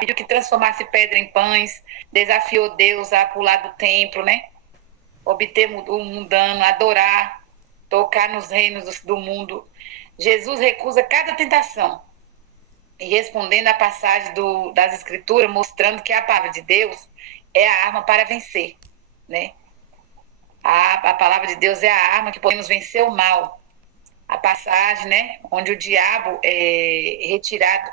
pediu que transformasse pedra em pães, desafiou Deus a pular do templo, né? Obter o mundano, adorar, tocar nos reinos do mundo. Jesus recusa cada tentação. E respondendo à passagem das Escrituras, mostrando que a palavra de Deus é a arma para vencer, né? A palavra de Deus é a arma que podemos vencer o mal. A passagem, né, onde o diabo é retirado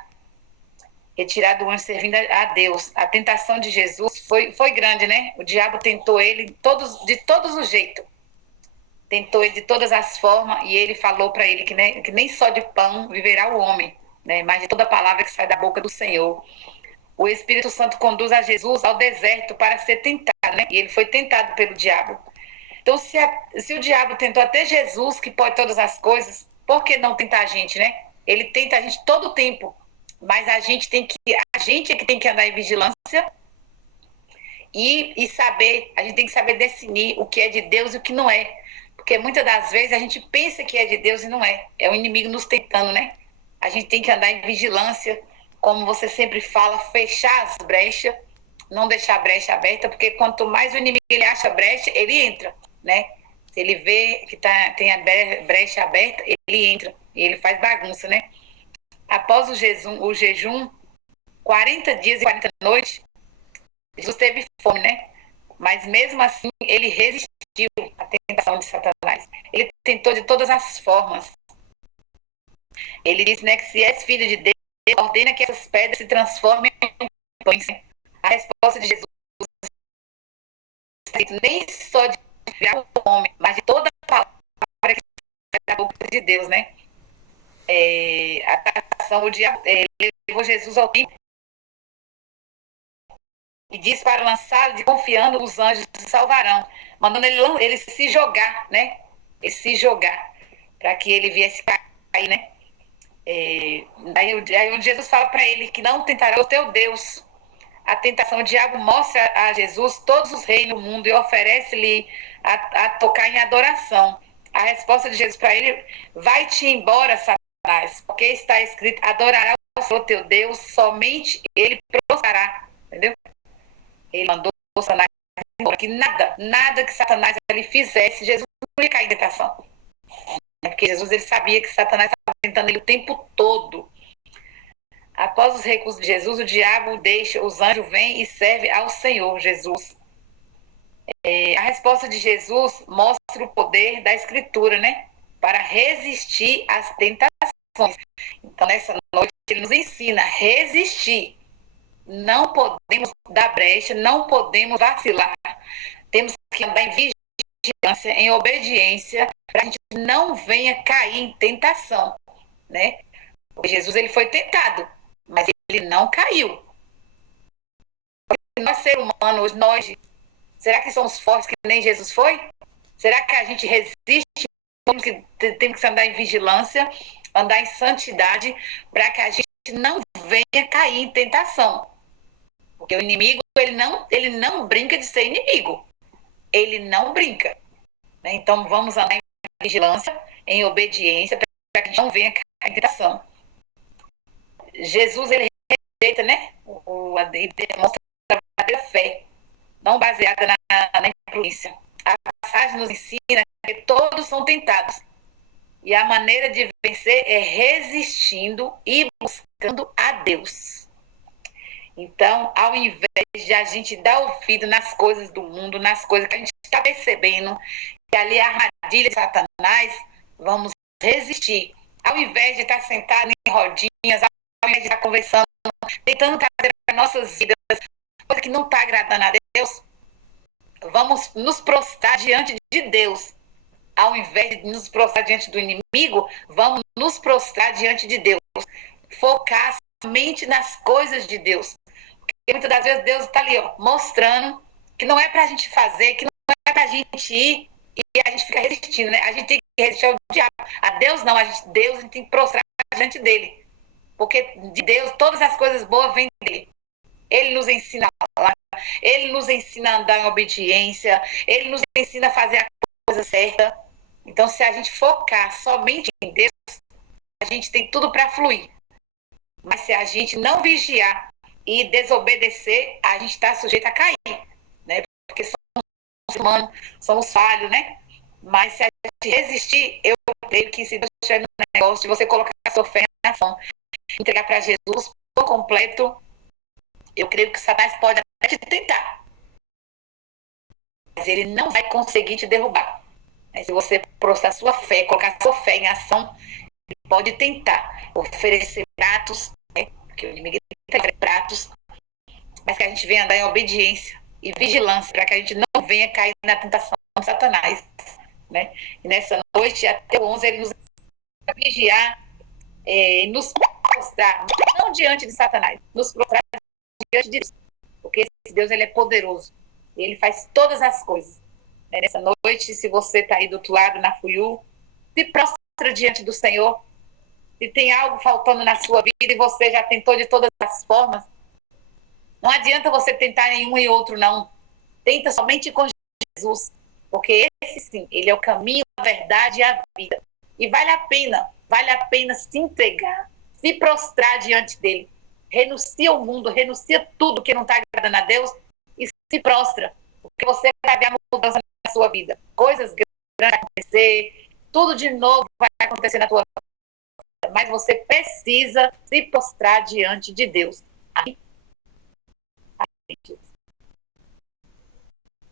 do anjo servindo a Deus. A tentação de Jesus foi grande, né? O diabo tentou ele de todos os jeitos. Tentou ele de todas as formas e ele falou para ele que nem só de pão viverá o homem, né? Mas de toda palavra que sai da boca do Senhor. O Espírito Santo conduz a Jesus ao deserto para ser tentado, né? E ele foi tentado pelo diabo. Então, se o diabo tentou até Jesus, que pode todas as coisas, por que não tentar a gente, né? Ele tenta a gente todo o tempo, mas a gente é que tem que andar em vigilância e saber, a gente tem que saber definir o que é de Deus e o que não é. Porque muitas das vezes a gente pensa que é de Deus e não é. É o inimigo nos tentando, né? A gente tem que andar em vigilância, como você sempre fala, fechar as brechas, não deixar a brecha aberta, porque quanto mais o inimigo ele acha brecha, ele entra, né? Se ele vê que tem a brecha aberta, ele entra e ele faz bagunça, né? Após o jejum 40 dias e 40 noites, Jesus teve fome, né? Mas mesmo assim, ele resistiu à tentação de Satanás. Ele tentou de todas as formas. Ele disse, né, que se és filho de Deus, ordena que essas pedras se transformem em pães. A resposta de Jesus nem só de virar o homem, mas de toda a palavra que sai da boca de Deus, né? A tentação, o diabo levou Jesus ao templo e disse para lançá-lo, de confiando os anjos se salvarão, mandando ele se jogar, né? Ele se jogar, para que ele viesse cair, né? Aí Jesus fala para ele que não tentará o teu Deus. A tentação, o diabo mostra a Jesus todos os reinos do mundo e oferece-lhe a tocar em adoração. A resposta de Jesus para ele: vai-te embora, Satanás, porque está escrito: adorará o Senhor teu Deus, somente ele prosperará. Entendeu? Ele mandou Satanás embora, que nada que Satanás ele fizesse, Jesus não ia cair em tentação. Porque Jesus ele sabia que Satanás estava tentando ele o tempo todo. Após os recursos de Jesus, o diabo deixa, os anjos vêm e servem ao Senhor Jesus. A resposta de Jesus mostra o poder da Escritura, né? Para resistir às tentações. Então, nessa noite, ele nos ensina a resistir. Não podemos dar brecha, não podemos vacilar. Temos que andar em vigilância, em obediência, para a gente não venha cair em tentação, né? Porque Jesus ele foi tentado, mas ele não caiu. Nós, seres humanos, nós, será que somos fortes que nem Jesus foi? Será que a gente resiste? Temos que andar em vigilância, andar em santidade, para que a gente não venha cair em tentação. Porque o inimigo, ele não brinca de ser inimigo. Ele não brinca. Né? Então, vamos andar em vigilância, em obediência, para que a gente não venha cair em tentação. Jesus, ele rejeita, né? Ele demonstra a verdadeira fé, não baseada na imprudência. A passagem nos ensina que todos são tentados. E a maneira de vencer é resistindo e buscando a Deus. Então, ao invés de a gente dar ouvido nas coisas do mundo, nas coisas que a gente está percebendo, que ali é a armadilha de Satanás, vamos resistir. Ao invés de estar sentado em rodinhas, ao invés de estar conversando, tentando trazer para nossas vidas coisa que não está agradando a Deus, vamos nos prostrar diante de Deus. Ao invés de nos prostrar diante do inimigo, vamos nos prostrar diante de Deus. Focar somente nas coisas de Deus. Porque muitas das vezes Deus está ali, ó, mostrando que não é para a gente fazer, que não é para a gente ir e a gente fica resistindo, né? A gente tem que resistir ao diabo. A Deus não, Deus a gente tem que prostrar diante dele. Porque de Deus todas as coisas boas vêm dele. Ele nos ensina a falar, ele nos ensina a andar em obediência, ele nos ensina a fazer a coisa certa. Então, se a gente focar somente em Deus, a gente tem tudo para fluir. Mas se a gente não vigiar e desobedecer, a gente está sujeito a cair, né? Porque somos humanos, somos falhos, né? Mas se a gente resistir, eu creio que se Deus estiver no negócio de você colocar a sua fé em ação, entregar para Jesus por completo, eu creio que Satanás pode até te tentar, mas ele não vai conseguir te derrubar. Se você prostrar sua fé, colocar sua fé em ação, ele pode tentar oferecer pratos, né? Porque o inimigo tem pratos, mas que a gente venha andar em obediência e vigilância, para que a gente não venha cair na tentação de Satanás, né? E nessa noite, até o 11, ele nos vigiar, nos prostrar, não diante de Satanás, nos prostrar diante de Deus, porque esse Deus, ele é poderoso, ele faz todas as coisas. Nessa noite, se você está aí do outro lado, na FUIU, se prostra diante do Senhor. Se tem algo faltando na sua vida e você já tentou de todas as formas, não adianta você tentar nenhum e outro, não. Tenta somente com Jesus, porque esse sim, ele é o caminho, a verdade e a vida. E vale a pena se entregar, se prostrar diante dele. Renuncia ao mundo, renuncia tudo que não está agradando a Deus e se prostra, porque você vai ver a mudança na sua vida. Coisas grandes vão acontecer, tudo de novo vai acontecer na tua vida, mas você precisa se prostrar diante de Deus. Amém?